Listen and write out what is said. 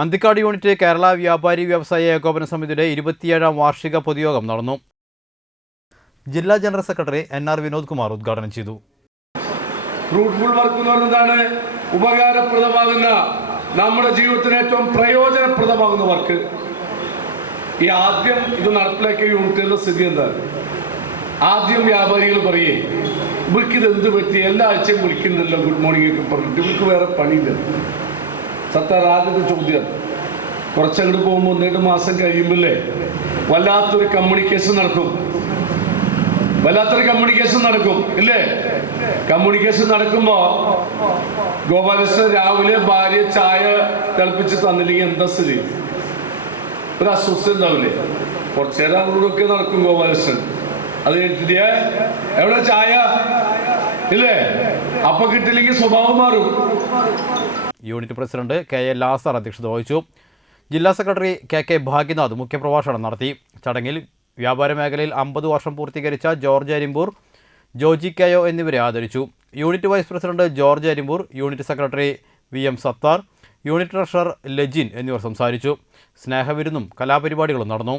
Anthikad unit Kerala വ്യാപാരി വ്യവസായ ഏകോപന സമിതിയുടെ ഇരുപത്തിയേഴാം വാർഷിക പൊതുയോഗം നടന്നു. ജില്ലാ general secretary N R Vinod Kumar ഉദ്ഘാടനം ചെയ്തു. ഫ്രൂട്ട്ഫുൾ വർക്ക് എന്ന് പറയുന്നതാണ് ഉപകാരപ്രദമാകുന്ന നമ്മുടെ ജീവിതത്തിന് ഏറ്റവും പ്രയോജനപ്രദമാകുന്ന വർക്ക് ഈ ആദ്യം ഇത് നടപ്പിലാക്കിയ യൂണിറ്റുകളുടെ സ്ഥിതി എന്താണ് ആദ്യം വ്യാപാരികൾ പറയേ ഇവർക്ക് ഇത് എന്ത് പറ്റി? എല്ലാ ആഴ്ചയും വിളിക്കുന്നുണ്ടല്ലോ ഗുഡ് മോർണിംഗ് ഒക്കെ പറഞ്ഞിട്ട്. ഇവർക്ക് വേറെ പണിയില്ല. സത്താർ ആദ്യത്തെ ചോദ്യം. കുറച്ചങ്ങോട്ട് പോകുമ്പോൾ ഒന്നേട്ട് മാസം കഴിയുമ്പോഴേ വല്ലാത്തൊരു കമ്മ്യൂണിക്കേഷൻ നടക്കും. വല്ലാത്തൊരു കമ്മ്യൂണിക്കേഷൻ നടക്കും ഇല്ലേ? കമ്മ്യൂണിക്കേഷൻ നടക്കുമ്പോ ഗോപാലകൃഷ്ണൻ രാവിലെ ഭാര്യ ചായ തിളപ്പിച്ച് തന്നില്ലെങ്കിൽ എന്താ സ്ഥിതി? ഒരു അസ്വസ്ഥ ഉണ്ടാവില്ലേ? കുറച്ചേരം നടക്കും ഗോപാലകൃഷ്ണൻ. അത് കഴിഞ്ഞിട്ട് എവിടെ ചായ? ഇല്ലേ? അപ്പൊ കിട്ടില്ലെങ്കിൽ സ്വഭാവം മാറും. Unit president K A Lazar അധ്യക്ഷത വഹിച്ചു. ജില്ലാ സെക്രട്ടറി കെ കെ ഭാഗ്യനാഥ് മുഖ്യപ്രഭാഷണം നടത്തി. ചടങ്ങിൽ വ്യാപാര മേഖലയിൽ അമ്പത് വർഷം പൂർത്തീകരിച്ച ജോർജ് അരിമ്പൂർ ജോജി കെയോ എന്നിവരെ ആദരിച്ചു. Unit vice president George Arimpur unit secretary V M Sathar unit treasurer Lajin എന്നിവർ സംസാരിച്ചു. സ്നേഹവിരുന്നും കലാപരിപാടികളും നടന്നു.